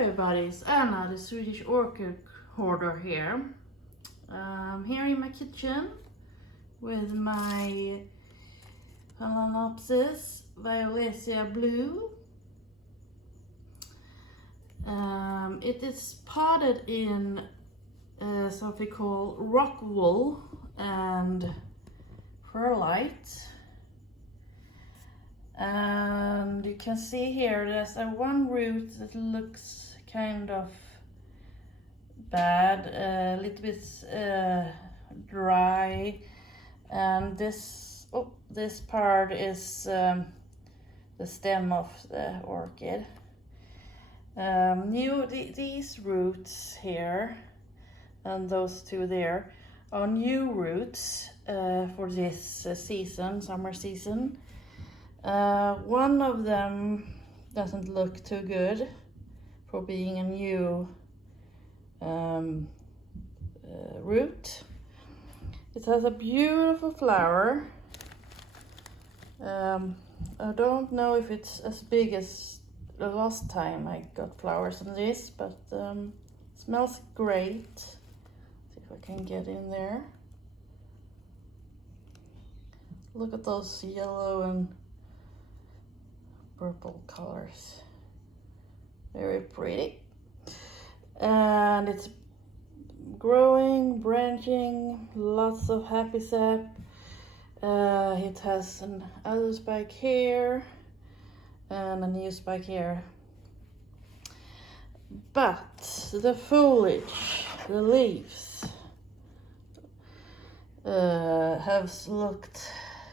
everybody, it's Anna, the Swedish orchid hoarder here. Here in my kitchen with my Phalaenopsis Violacea blue. It is potted in something called rock wool and perlite. And you can see here there's one root that looks kind of bad, a little bit dry, and this part is the stem of the orchid. These roots here and those two there are new roots for this summer season. One of them doesn't look too good for being a new root. It has a beautiful flower. I don't know if it's as big as the last time I got flowers on this, but it smells great. See if I can get in there. Look at those yellow and purple colors, very pretty, and it's growing, branching, lots of happy sap. It has an other spike here and a new spike here, but the foliage, the leaves have looked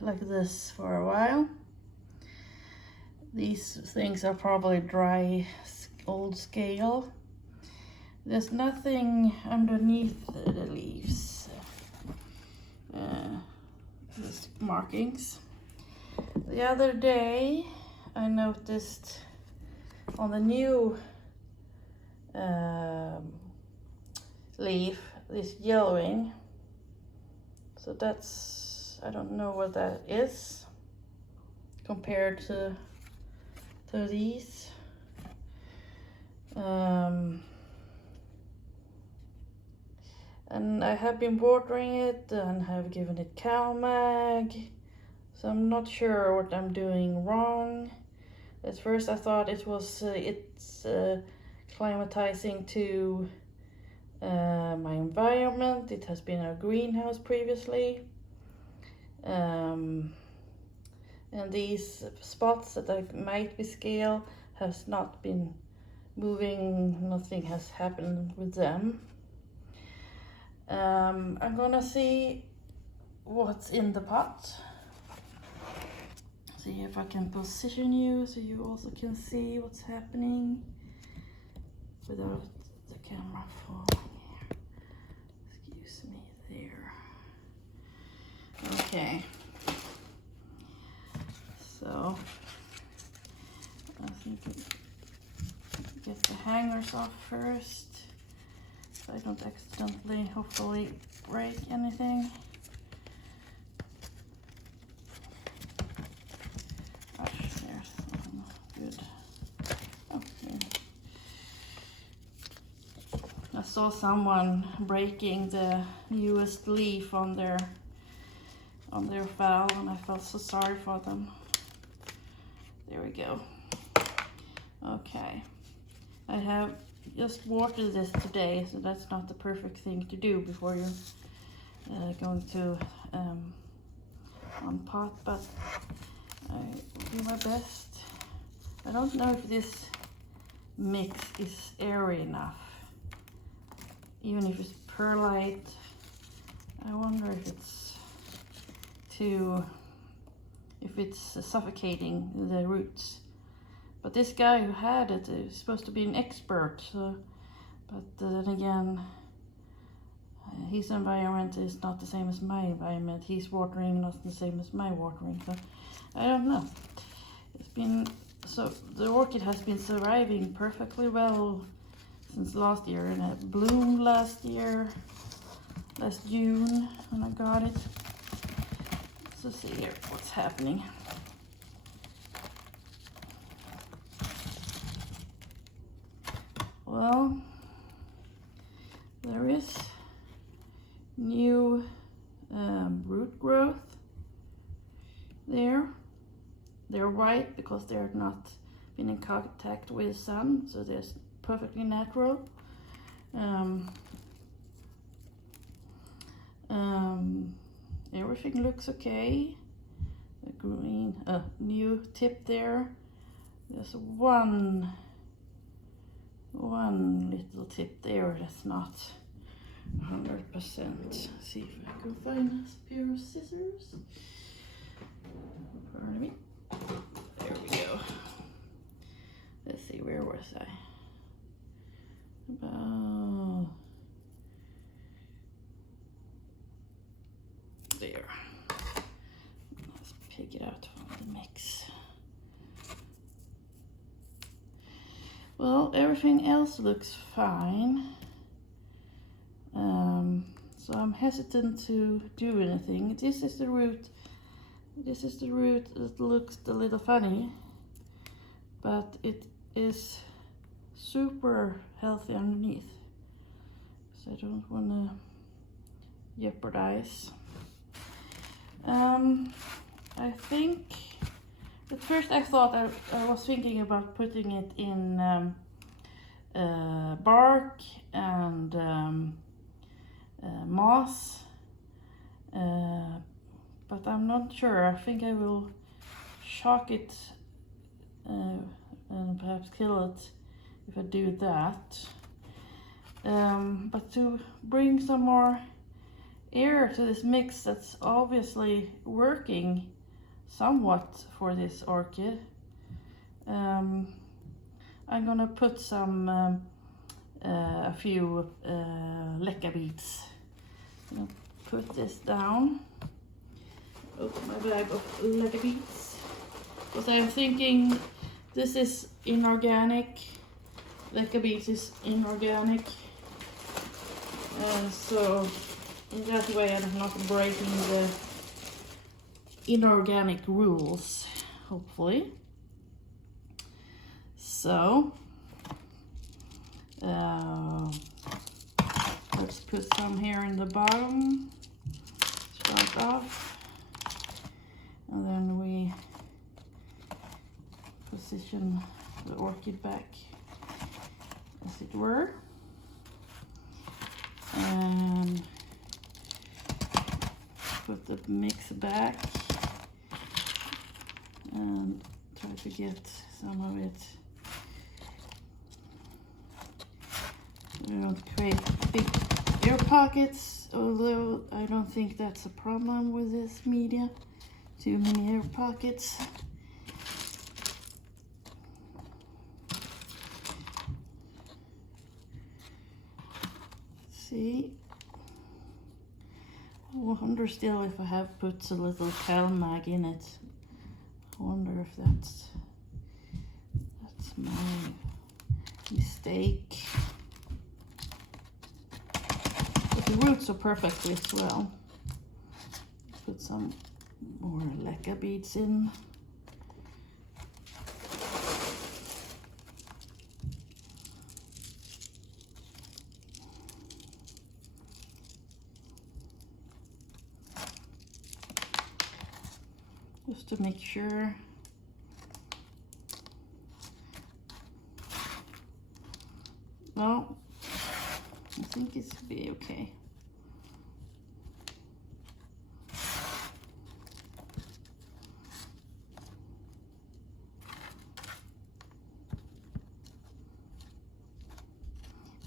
like this for a while. These things are probably dry, old scale. There's nothing underneath the leaves, just markings. The other day I noticed on the new leaf this yellowing, so that's, I don't know what that is compared to these. And I have been watering it and have given it CalMag, so I'm not sure what I'm doing wrong. At first I thought it was it's climatizing to my environment. It has been a greenhouse previously. And these spots that I might be scale has not been moving, nothing has happened with them. I'm gonna see what's in the pot. See if I can position you so you also can see what's happening without the camera falling here. Excuse me there. Okay. So I think I get the hangers off first, so I don't accidentally, hopefully, break anything. There's something good. Okay. I saw someone breaking the newest leaf on their phal, and I felt so sorry for them. There we go. Okay, I have just watered this today, so that's not the perfect thing to do before you're going to on pot, but I will do my best. I don't know if this mix is airy enough, even if it's perlite. I wonder if it's suffocating the roots. But this guy who had it is supposed to be an expert, so, but then again, his environment is not the same as my environment. He's watering not the same as my watering, so I don't know. It's been, so the orchid has been surviving perfectly well since last year, and it bloomed last June when I got it. So see here what's happening. Well, there is new root growth there. They're white because they're not been in contact with the sun, so they're perfectly natural. Everything looks okay. The green, new tip there. There's one little tip there that's not 100%. See if I can find a pair of scissors. Pardon me. There we go. Let's see, where was I? About there. Let's pick it out from the mix. Well, everything else looks fine. So I'm hesitant to do anything. This is the root. This is the root that looks a little funny, but it is super healthy underneath. So I don't want to jeopardize. I think at first I thought I was thinking about putting it in bark and moss, but I'm not sure. I think I will shock it and perhaps kill it if I do that. But to bring some more air to this mix that's obviously working somewhat for this orchid, I'm gonna put some a few leca beads. I'm gonna put this down. Open my bag of leca beads because I'm thinking this is inorganic. Leca beads is inorganic, so in that way I'm not breaking the inorganic rules, hopefully. So let's put some here in the bottom, start off, and then we position the orchid back as it were, and put the mix back and try to get some of it. We don't create big air pockets, although I don't think that's a problem with this media. Too many air pockets. See, I wonder still if I have put a little phal mag in it. I wonder if that's my mistake. But the roots are perfectly as well. Put some more leca beads in. Just to make sure. Well, I think it's be okay.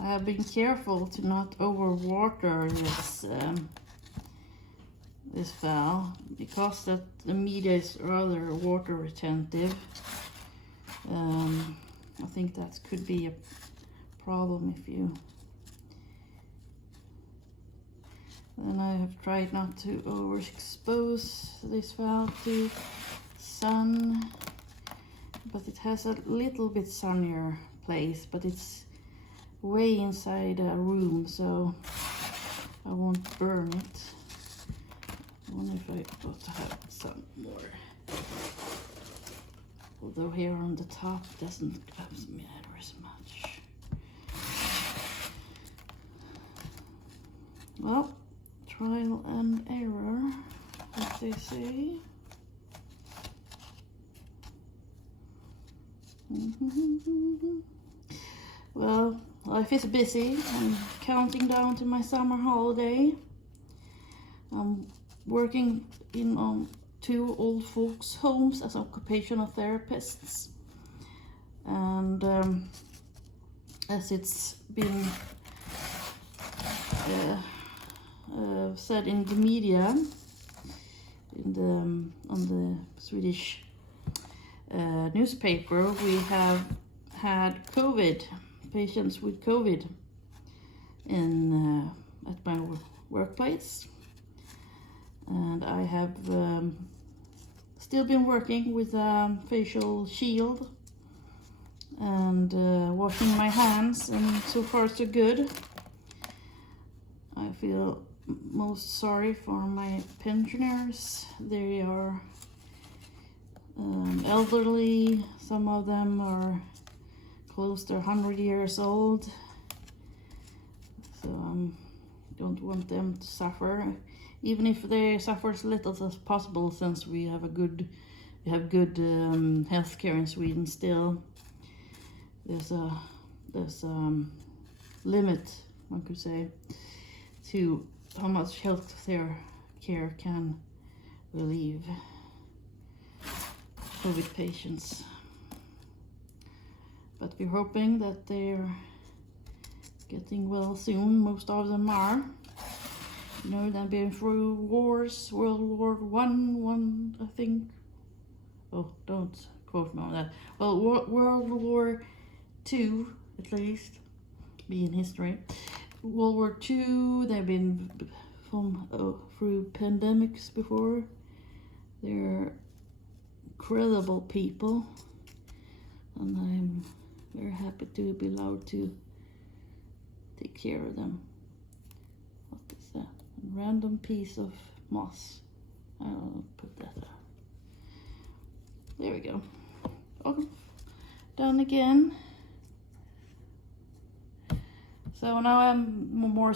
I have been careful to not overwater this phal because the media is rather water retentive. I think that could be a problem if you. Then I have tried not to overexpose this phal to sun, but it has a little bit sunnier place, but it's way inside a room, so I won't burn it. I wonder if I ought to have some more. Although here on the top doesn't matter as much. Well, trial and error, as they say. Well, life is busy. I'm counting down to my summer holiday. I'm working in 2 old folks' homes as occupational therapists. And as it's been said in the media, on the Swedish newspaper, we have had COVID, patients with COVID at my workplace. And I have still been working with a facial shield and washing my hands, and so far so good. I feel most sorry for my pensioners. They are elderly. Some of them are close to 100 years old, so don't want them to suffer, even if they suffer as little as possible, since we have good healthcare in Sweden still. There's a limit, one could say, to how much health care can relieve COVID patients. But we're hoping that they're getting well soon. Most of them are. You know, they've been through wars, World War One, I think. Oh, don't quote me on that. Well, World War II, at least, being history. World War II, they've been through pandemics before. They're incredible people, and I'm very happy to be allowed to take care of them. What is that? A random piece of moss. I'll put that there. There we go. Oh, done again. So now I'm more